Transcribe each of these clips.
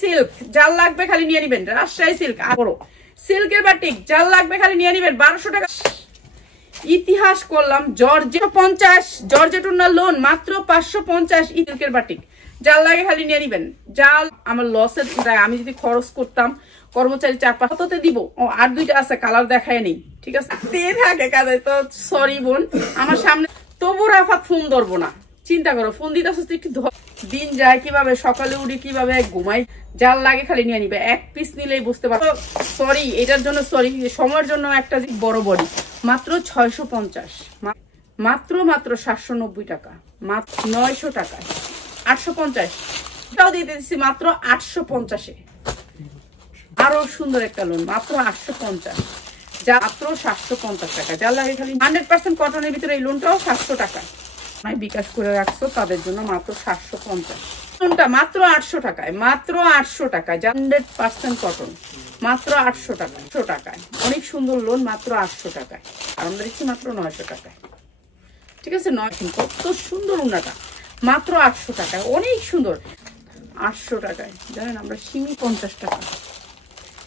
Silk যার লাগবে খালি নিয়ে নিবেন, রাজশাহী সিল্ক সিল্কের বাটিক যার লাগবে খালি নিয়ে নিবেন 1200 টাকা। ইতিহাস করলাম জর্জেট 50 জর্জেট উন্না লোন মাত্র 550 সিল্কের বাটিক যার লাগে খালি নিয়ে নিবেন। জাল আমার লসের, আমি যদি খরচ করতাম কর্মচারী 4-5 দিব, আর 2টা আছে কালার দেখায় নেই, ঠিক আছে থাকে কাজে তো সরি বোন আমার সামনে, তবু রাফাত ফোন ধরবো না, চিন্তা করো ফোন দিতে একটু দিন যায় কিভাবে, সকালে উঠি কিভাবে, ঘুমাই, যার লাগে খালি নিয়ে নিবে। 1 পিস নিলেই বুঝতে পারো। সরি এটার জন্য সরি, সময়ের জন্য একটা বড় বডি মাত্র 650, মাত্র 790 টাকা, মাত্র 900 টাকায় 850 এটাও দিয়ে দিচ্ছি মাত্র 850-এ। আরো সুন্দর একটা লোন মাত্র 850, যা মাত্র 750 টাকা, যার লাগে খালি 100% কটনের ভিতরে এই লোনটাও 700 টাকা বিকাশ করে রাখছো তাদের জন্য মাত্র 750। লোনটা মাত্র 800 টাকায়, মাত্র 800 টাকায় 100% কটন মাত্র 800 টাকা, 800 টাকায় অনেক সুন্দর লোন মাত্র 800 টাকায়। আর আমরা দিচ্ছি মাত্র 900 টাকায়, ঠিক আছে 900। কত সুন্দর উন্নাটা মাত্র 800 টাকায়, অনেক সুন্দর 800 টাকায়। জানেন আমরা সিমি 50 টাকা,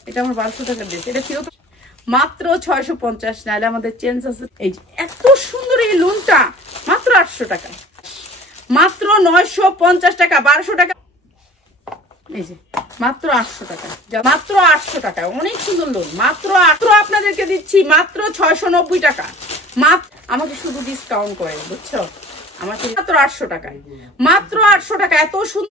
এটা আমার 1200 টাকা দিয়েছে, এটা ফেরত মাত্র 650, নাহলে আমাদের চেঞ্জ আছে। এই এত সুন্দর এই লোনটা মাত্র 800 টাকা, মাত্র 950 টাকা, 1200 টাকা, এই যে মাত্র 800 টাকা, মাত্র 800 টাকায় অনেক সুন্দর লোন মাত্র আপনাদেরকে দিচ্ছি মাত্র 690 টাকা। আমাকে শুধু ডিসকাউন্ট করে বুঝছো, আমাকে মাত্র 800 টাকায়, মাত্র 800 টাকা এত সুন্দর